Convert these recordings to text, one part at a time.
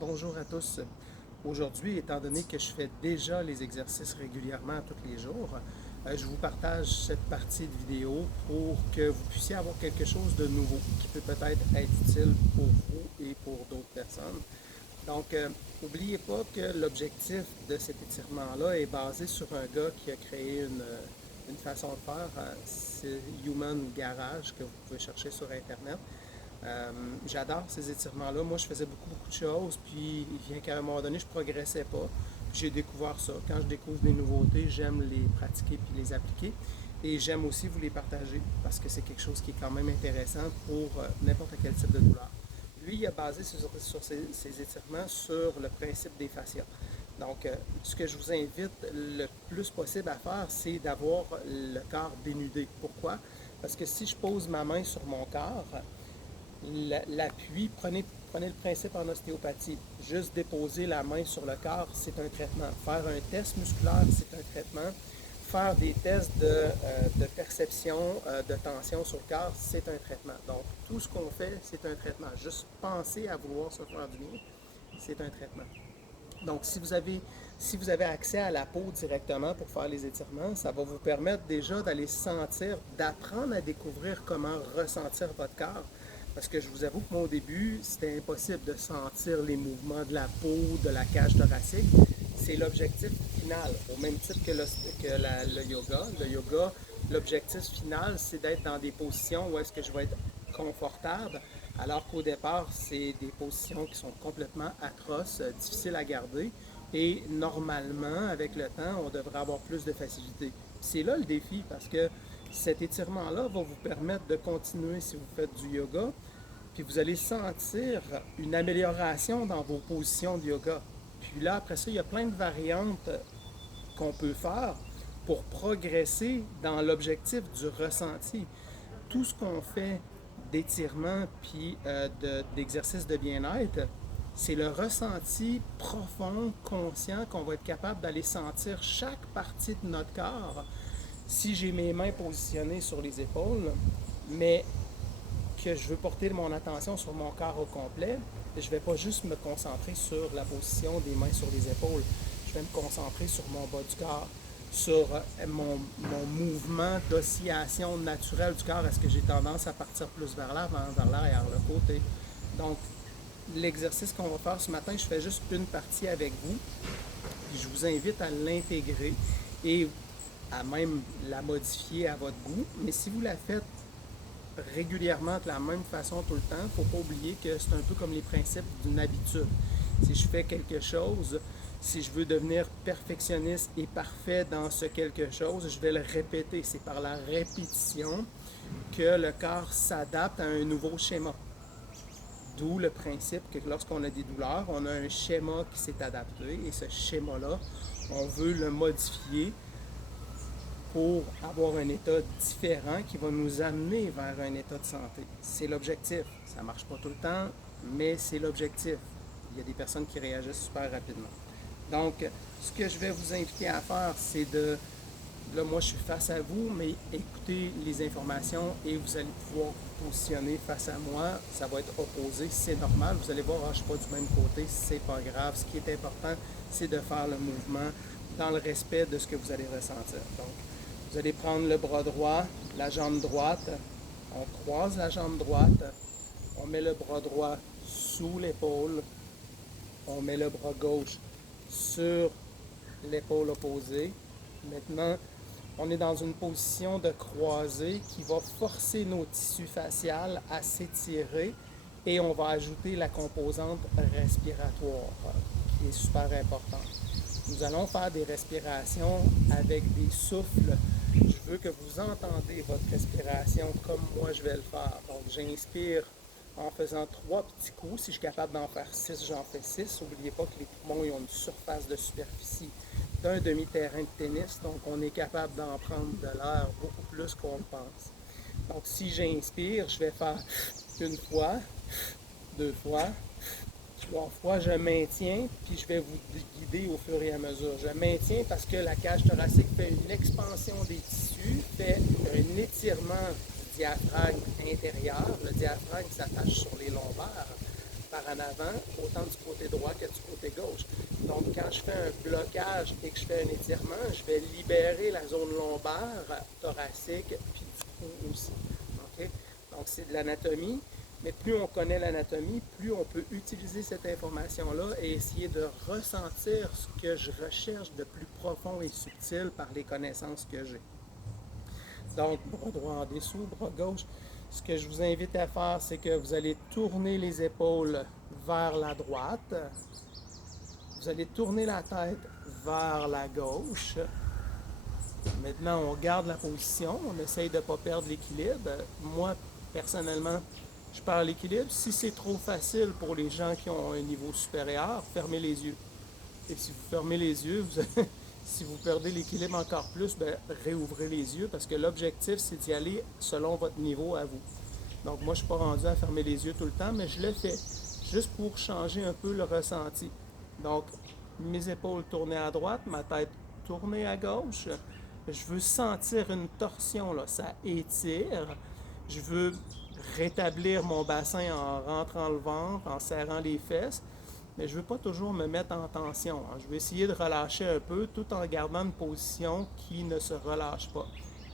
Bonjour à tous. Aujourd'hui, étant donné que je fais déjà les exercices régulièrement tous les jours, je vous partage cette partie de vidéo pour que vous puissiez avoir quelque chose de nouveau qui peut peut-être être utile pour vous et pour d'autres personnes. Donc, n'oubliez pas que l'objectif de cet étirement-là est basé sur un gars qui a créé une façon de faire. C'est Human Garage que vous pouvez chercher sur Internet. Euh, J'adore ces étirements-là. Moi, je faisais beaucoup de choses, puis il vient qu'à un moment donné, je ne progressais pas. Puis j'ai découvert ça. Quand je découvre des nouveautés, j'aime les pratiquer puis les appliquer. Et j'aime aussi vous les partager parce que c'est quelque chose qui est quand même intéressant pour n'importe quel type de douleur. Lui, il a basé sur ses étirements sur le principe des fascias. Donc, ce que je vous invite le plus possible à faire, c'est d'avoir le corps dénudé. Pourquoi? Parce que si je pose ma main sur mon corps, l'appui, prenez le principe en ostéopathie. Juste déposer la main sur le corps, c'est un traitement. Faire un test musculaire, c'est un traitement. Faire des tests de perception de tension sur le corps, c'est un traitement. Donc, tout ce qu'on fait, c'est un traitement. Juste penser à vouloir se faire du bien, c'est un traitement. Donc, si vous avez accès à la peau directement pour faire les étirements, ça va vous permettre déjà d'aller sentir, d'apprendre à découvrir comment ressentir votre corps. Parce que je vous avoue que moi, au début, c'était impossible de sentir les mouvements de la peau, de la cage thoracique. C'est l'objectif final, au même titre que le yoga. Le yoga, l'objectif final, c'est d'être dans des positions où est-ce que je vais être confortable, alors qu'au départ, c'est des positions qui sont complètement atroces, difficiles à garder. Et normalement, avec le temps, on devrait avoir plus de facilité. C'est là le défi parce que cet étirement-là va vous permettre de continuer si vous faites du yoga, puis vous allez sentir une amélioration dans vos positions de yoga. Puis là, après ça, il y a plein de variantes qu'on peut faire pour progresser dans l'objectif du ressenti. Tout ce qu'on fait d'étirement puis d'exercice de bien-être, c'est le ressenti profond, conscient qu'on va être capable d'aller sentir chaque partie de notre corps. Si j'ai mes mains positionnées sur les épaules, mais que je veux porter mon attention sur mon corps au complet, je ne vais pas juste me concentrer sur la position des mains sur les épaules. Je vais me concentrer sur mon bas du corps, sur mon mouvement d'oscillation naturelle du corps. Est-ce que j'ai tendance à partir plus vers l'avant, vers l'arrière, le côté? Donc, l'exercice qu'on va faire ce matin, je fais juste une partie avec vous. Puis je vous invite à l'intégrer et à même la modifier à votre goût. Mais si vous la faites régulièrement de la même façon tout le temps, il ne faut pas oublier que c'est un peu comme les principes d'une habitude. Si je fais quelque chose, si je veux devenir perfectionniste et parfait dans ce quelque chose, je vais le répéter. C'est par la répétition que le corps s'adapte à un nouveau schéma. D'où le principe que lorsqu'on a des douleurs, on a un schéma qui s'est adapté et ce schéma-là, on veut le modifier pour avoir un état différent qui va nous amener vers un état de santé. C'est l'objectif. Ça ne marche pas tout le temps, mais c'est l'objectif. Il y a des personnes qui réagissent super rapidement. Donc, ce que je vais vous inviter à faire, c'est de... Là, moi, je suis face à vous, mais écoutez les informations et vous allez pouvoir vous positionner face à moi. Ça va être opposé, c'est normal. Vous allez voir, je ne suis pas du même côté, c'est pas grave. Ce qui est important, c'est de faire le mouvement dans le respect de ce que vous allez ressentir. Donc, vous allez prendre le bras droit, la jambe droite, on croise la jambe droite, on met le bras droit sous l'épaule, on met le bras gauche sur l'épaule opposée. Maintenant, on est dans une position de croisée qui va forcer nos tissus faciaux à s'étirer et on va ajouter la composante respiratoire qui est super importante. Nous allons faire des respirations avec des souffles. Je veux que vous entendez votre respiration comme moi je vais le faire. Donc j'inspire en faisant 3 petits coups. Si je suis capable d'en faire 6, j'en fais 6. N'oubliez pas que les poumons ils ont une surface de superficie d'un demi-terrain de tennis. Donc on est capable d'en prendre de l'air beaucoup plus qu'on le pense. Donc si j'inspire, je vais faire une fois, 2 fois, 3 fois, je maintiens, puis je vais vous guider au fur et à mesure. Je maintiens parce que la cage thoracique fait une expansion des tissus, fait un étirement du diaphragme intérieur. Le diaphragme s'attache sur les lombaires. par en avant, autant du côté droit que du côté gauche. Donc, quand je fais un blocage et que je fais un étirement, je vais libérer la zone lombaire, thoracique, puis du cou aussi. Okay? Donc, c'est de l'anatomie, mais plus on connaît l'anatomie, plus on peut utiliser cette information-là et essayer de ressentir ce que je recherche de plus profond et subtil par les connaissances que j'ai. Donc, bras droit en dessous, bras gauche. Ce que je vous invite à faire, c'est que vous allez tourner les épaules vers la droite. Vous allez tourner la tête vers la gauche. Maintenant, on garde la position. On essaye de ne pas perdre l'équilibre. Moi, personnellement, je perds l'équilibre. Si c'est trop facile pour les gens qui ont un niveau supérieur, fermez les yeux. Et si vous fermez les yeux, si vous perdez l'équilibre encore plus, ben, réouvrez les yeux parce que l'objectif, c'est d'y aller selon votre niveau à vous. Donc moi, je ne suis pas rendu à fermer les yeux tout le temps, mais je le fais juste pour changer un peu le ressenti. Donc, mes épaules tournées à droite, ma tête tournée à gauche. Je veux sentir une torsion, là, ça étire. Je veux rétablir mon bassin en rentrant le ventre, en serrant les fesses. Mais je ne veux pas toujours me mettre en tension. Je veux essayer de relâcher un peu tout en gardant une position qui ne se relâche pas.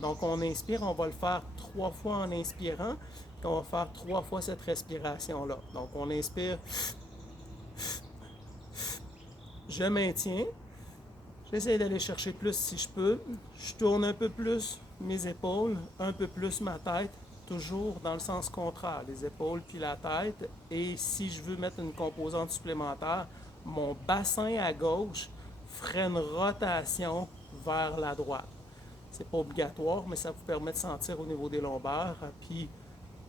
Donc on inspire, on va le faire 3 fois en inspirant, puis on va faire 3 fois cette respiration-là. Donc on inspire, je maintiens, j'essaie d'aller chercher plus si je peux, je tourne un peu plus mes épaules, un peu plus ma tête, toujours dans le sens contraire, les épaules puis la tête. Et si je veux mettre une composante supplémentaire, mon bassin à gauche ferait une rotation vers la droite. C'est pas obligatoire, mais ça vous permet de sentir au niveau des lombaires, puis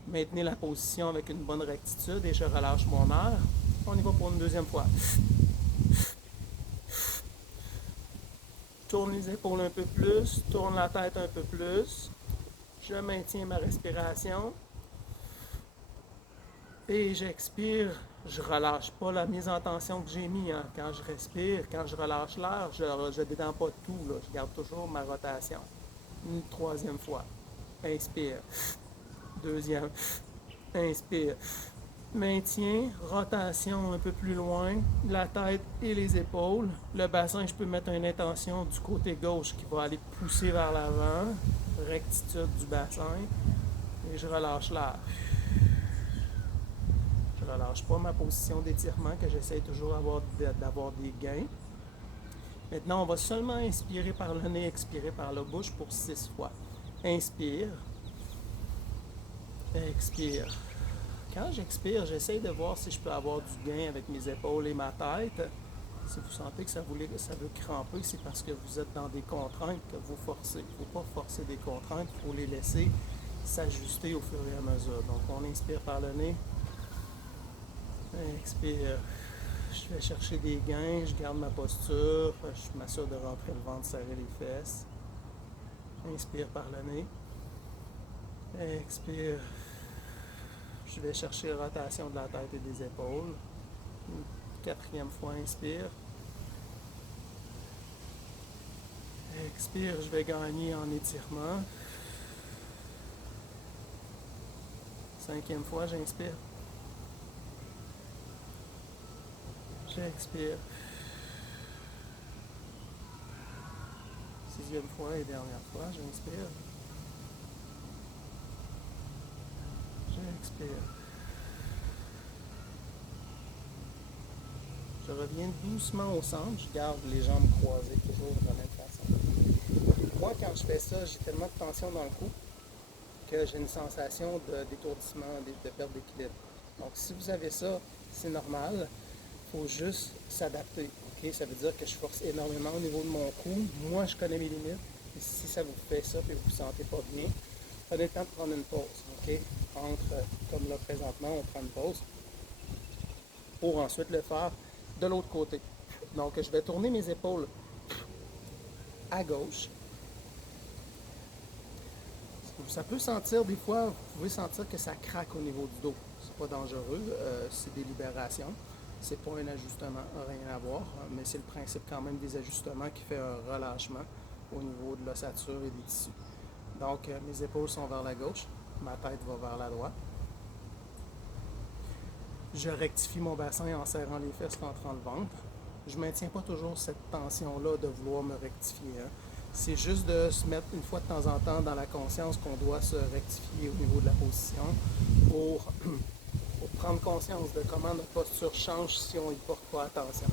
maintenir la position avec une bonne rectitude et je relâche mon air. On y va pour une deuxième fois. Tourne les épaules un peu plus, tourne la tête un peu plus. Je maintiens ma respiration. Et j'expire, je relâche pas la mise en tension que j'ai mis. Hein. Quand je respire, quand je relâche l'air, je ne détends pas tout. Là. Je garde toujours ma rotation. Une troisième fois. Inspire. Deuxième. Inspire. Maintien, rotation un peu plus loin, la tête et les épaules. Le bassin, je peux mettre une intention du côté gauche qui va aller pousser vers l'avant. Rectitude du bassin. Et je relâche l'air. Je ne relâche pas ma position d'étirement que j'essaie toujours d'avoir des gains. Maintenant, on va seulement inspirer par le nez, expirer par la bouche pour 6 fois. Inspire. Expire. Quand j'expire, j'essaie de voir si je peux avoir du gain avec mes épaules et ma tête. Si vous sentez que ça veut cramper, c'est parce que vous êtes dans des contraintes que vous forcez. Il ne faut pas forcer des contraintes, il faut les laisser s'ajuster au fur et à mesure. Donc, on inspire par le nez. Expire. Je vais chercher des gains, je garde ma posture, je m'assure de rentrer le ventre, serrer les fesses. Inspire par le nez. Expire. Je vais chercher la rotation de la tête et des épaules. Une quatrième fois, inspire. Expire, je vais gagner en étirement. Cinquième fois, j'inspire. J'expire. Sixième fois et dernière fois, j'inspire. J'expire. Je reviens doucement au centre, je garde les jambes croisées toujours de la même façon. Moi, quand je fais ça, j'ai tellement de tension dans le cou que j'ai une sensation d'étourdissement, de perte d'équilibre. Donc, si vous avez ça, c'est normal. Il faut juste s'adapter. Okay? Ça veut dire que je force énormément au niveau de mon cou. Moi, je connais mes limites. Et si ça vous fait ça et que vous ne vous sentez pas bien, prenez le temps de prendre une pause. Okay? Comme là présentement, on prend une pause pour ensuite le faire de l'autre côté. Donc, je vais tourner mes épaules à gauche. Ça peut sentir, des fois, vous pouvez sentir que ça craque au niveau du dos. C'est pas dangereux, c'est des libérations. C'est pas un ajustement, rien à voir, mais c'est le principe quand même des ajustements qui fait un relâchement au niveau de l'ossature et des tissus. Donc, mes épaules sont vers la gauche, ma tête va vers la droite. Je rectifie mon bassin en serrant les fesses, rentrant le ventre. Je ne maintiens pas toujours cette tension-là de vouloir me rectifier. Hein. C'est juste de se mettre une fois de temps en temps dans la conscience qu'on doit se rectifier au niveau de la position pour, pour prendre conscience de comment notre posture change si on n'y porte pas attention.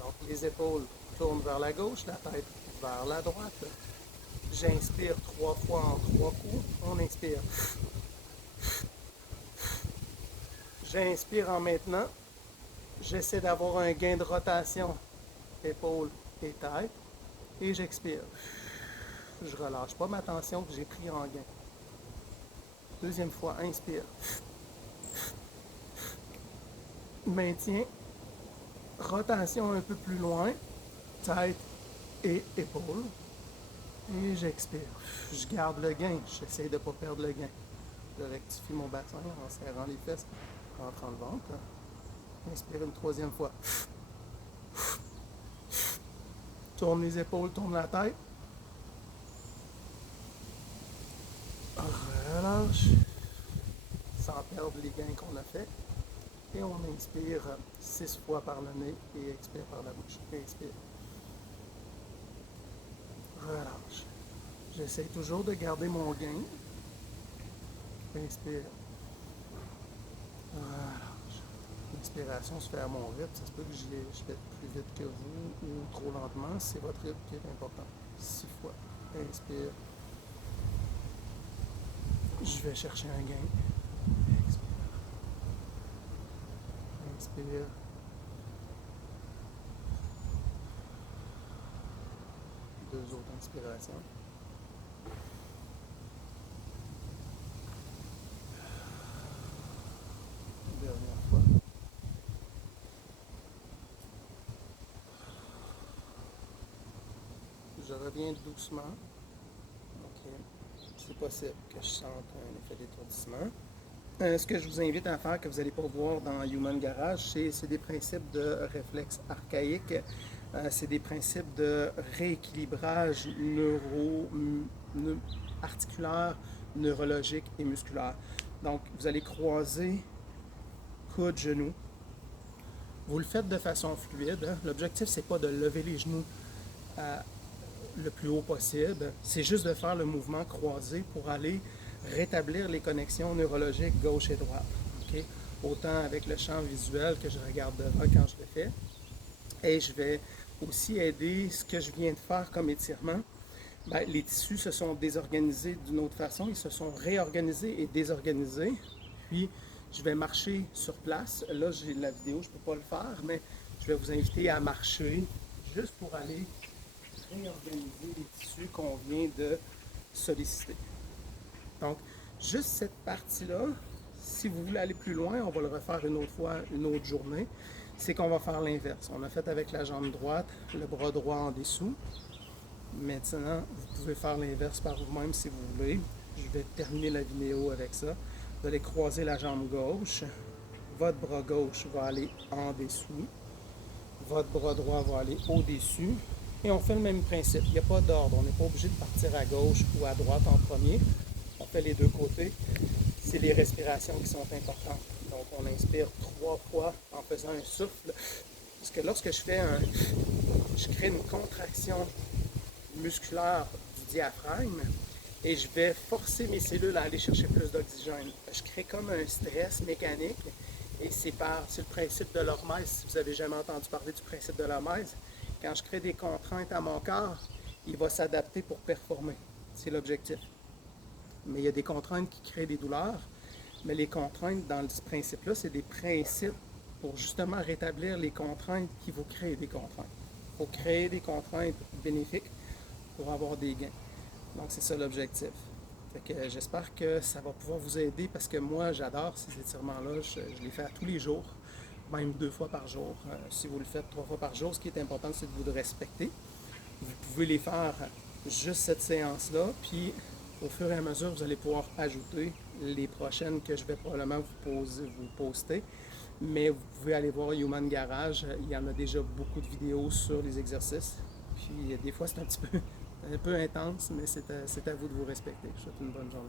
Donc les épaules tournent vers la gauche, la tête vers la droite. J'inspire 3 fois en 3 coups. On inspire. J'inspire en maintenant. J'essaie d'avoir un gain de rotation, épaules et tête. Et j'expire. Je relâche pas ma tension que j'ai pris en gain. Deuxième fois, inspire. Maintien. Rotation un peu plus loin. Tête et épaules. Et j'expire. Je garde le gain. J'essaie de ne pas perdre le gain. Je rectifie mon bassin en serrant les fesses, en rentrant le ventre. Inspire une troisième fois. Tourne les épaules, tourne la tête. Relâche. Sans perdre les gains qu'on a fait. Et on inspire 6 fois par le nez et expire par la bouche. Inspire. Relâche. J'essaie toujours de garder mon gain. Inspire. Relâche. L'inspiration se fait à mon rythme. Ça se peut que je fais plus vite que vous ou trop lentement. C'est votre rythme qui est important. 6 fois. Inspire. Je vais chercher un gain. Expire. Inspire. Deux autres inspirations. Dernière fois. Je reviens doucement. Ok. C'est possible que je sente un effet d'étourdissement. Ce que je vous invite à faire, que vous n'allez pas voir dans Human Garage, c'est des principes de réflexe archaïque. C'est des principes de rééquilibrage articulaire, neurologique et musculaire. Donc, vous allez croiser coude, genou. Vous le faites de façon fluide. Hein. L'objectif, c'est pas de lever les genoux le plus haut possible. C'est juste de faire le mouvement croisé pour aller rétablir les connexions neurologiques gauche et droite. Okay? Autant avec le champ visuel que je regarde devant quand je le fais. Et je vais aussi aider ce que je viens de faire comme étirement. Ben, les tissus se sont désorganisés d'une autre façon. Ils se sont réorganisés et désorganisés. Puis, je vais marcher sur place. Là, j'ai la vidéo, je ne peux pas le faire, mais je vais vous inviter à marcher juste pour aller réorganiser les tissus qu'on vient de solliciter. Donc, juste cette partie-là, si vous voulez aller plus loin, on va le refaire une autre fois, une autre journée, c'est qu'on va faire l'inverse. On a fait avec la jambe droite, le bras droit en dessous. Maintenant, vous pouvez faire l'inverse par vous-même si vous voulez. Je vais terminer la vidéo avec ça. Vous allez croiser la jambe gauche. Votre bras gauche va aller en dessous. Votre bras droit va aller au-dessus. Et on fait le même principe. Il n'y a pas d'ordre. On n'est pas obligé de partir à gauche ou à droite en premier. On fait les deux côtés. C'est les respirations qui sont importantes. Donc, on inspire 3 fois en faisant un souffle. Parce que lorsque je crée une contraction musculaire du diaphragme et je vais forcer mes cellules à aller chercher plus d'oxygène. Je crée comme un stress mécanique et c'est le principe de l'hormèse. Si vous avez jamais entendu parler du principe de l'hormèse, quand je crée des contraintes à mon corps, il va s'adapter pour performer. C'est l'objectif. Mais il y a des contraintes qui créent des douleurs, mais les contraintes dans ce principe-là, c'est des principes pour justement rétablir les contraintes qui vont créer des contraintes. Il faut créer des contraintes bénéfiques pour avoir des gains. Donc, c'est ça l'objectif. J'espère que ça va pouvoir vous aider parce que moi, j'adore ces étirements-là. Je les fais à tous les jours, même 2 fois par jour. Si vous le faites 3 fois par jour, ce qui est important, c'est de vous le respecter. Vous pouvez les faire juste cette séance-là, puis au fur et à mesure, vous allez pouvoir ajouter les prochaines que je vais probablement vous poster. Mais vous pouvez aller voir Human Garage. Il y en a déjà beaucoup de vidéos sur les exercices. Puis des fois, c'est un peu intense, mais c'est à vous de vous respecter. Je vous souhaite une bonne journée.